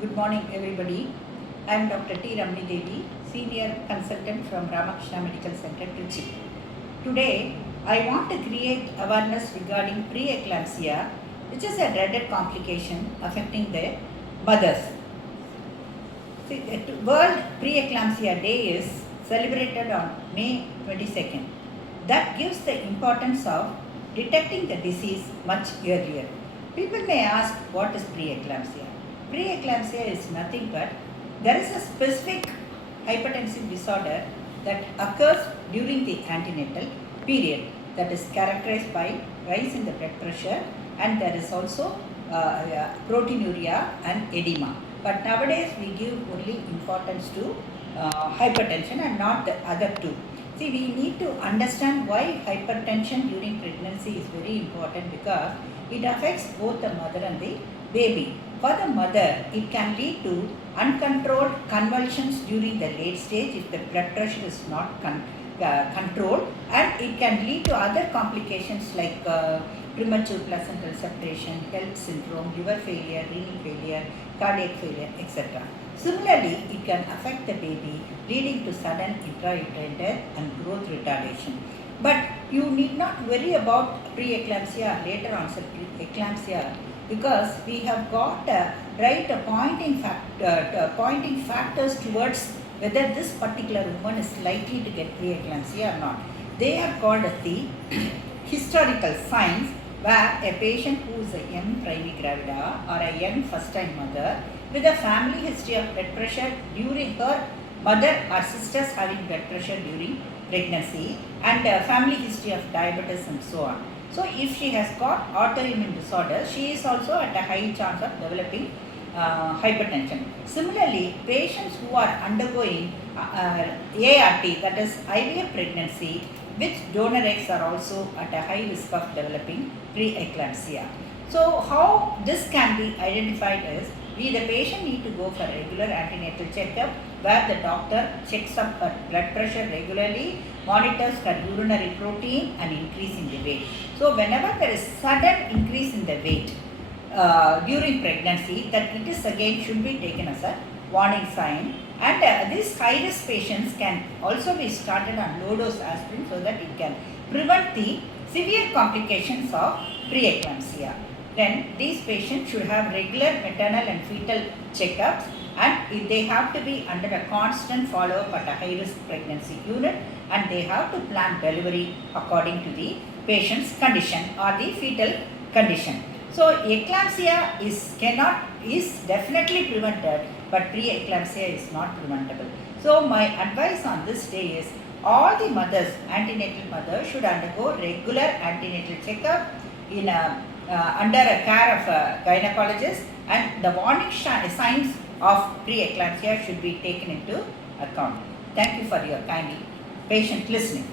Good morning, everybody. I am Dr. T. Ramani Devi, Senior Consultant from Ramakrishna Medical Center, Trichy. Today, I want to create awareness regarding preeclampsia, which is a dreaded complication affecting the mothers. See, the World Preeclampsia Day is celebrated on May 22nd. That gives the importance of detecting the disease much earlier. People may ask, what is preeclampsia? Preeclampsia is nothing but there is a specific hypertensive disorder that occurs during the antenatal period that is characterized by rise in the blood pressure, and there is also proteinuria and edema. But nowadays we give only importance to hypertension and not the other two. See, we need to understand why hypertension during pregnancy is very important, because it affects both the mother and the baby. For the mother, it can lead to uncontrolled convulsions during the late stage if the blood pressure is not controlled, and it can lead to other complications like premature placental separation, HELLP syndrome, liver failure, renal failure, cardiac failure, etc. Similarly, it can affect the baby, leading to sudden intrauterine death and growth retardation. But you need not worry about preeclampsia, later onset eclampsia, because we have got pointing factors towards whether this particular woman is likely to get preeclampsia or not. They are called as the historical signs, where a patient who is a young primigravida or a young first-time mother with a family history of blood pressure during her mother or sisters having blood pressure during pregnancy, and family history of diabetes and so on. So if she has got autoimmune disorders, she is also at a high chance of developing hypertension. Similarly, patients who are undergoing ART, that is IVF pregnancy, with donor eggs, are also at a high risk of developing preeclampsia. So how this can be identified is, the patient need to go for regular antenatal checkup, where the doctor checks up her blood pressure regularly, monitors her urinary protein and increase in the weight. So whenever there is sudden increase in the weight during pregnancy, that it is again should be taken as a warning sign. And these high-risk patients can also be started on low-dose aspirin, so that it can prevent the severe complications of preeclampsia. Then these patients should have regular maternal and fetal checkups, and they have to be under a constant follow-up at a high-risk pregnancy unit, and they have to plan delivery according to the patient's condition or the fetal condition. So eclampsia is definitely prevented, but preeclampsia is not preventable. So my advice on this day is, all the mothers, antenatal mothers, should undergo regular antenatal checkup in under a care of a gynecologist, and the warning signs of preeclampsia should be taken into account. Thank you for your kind patient listening.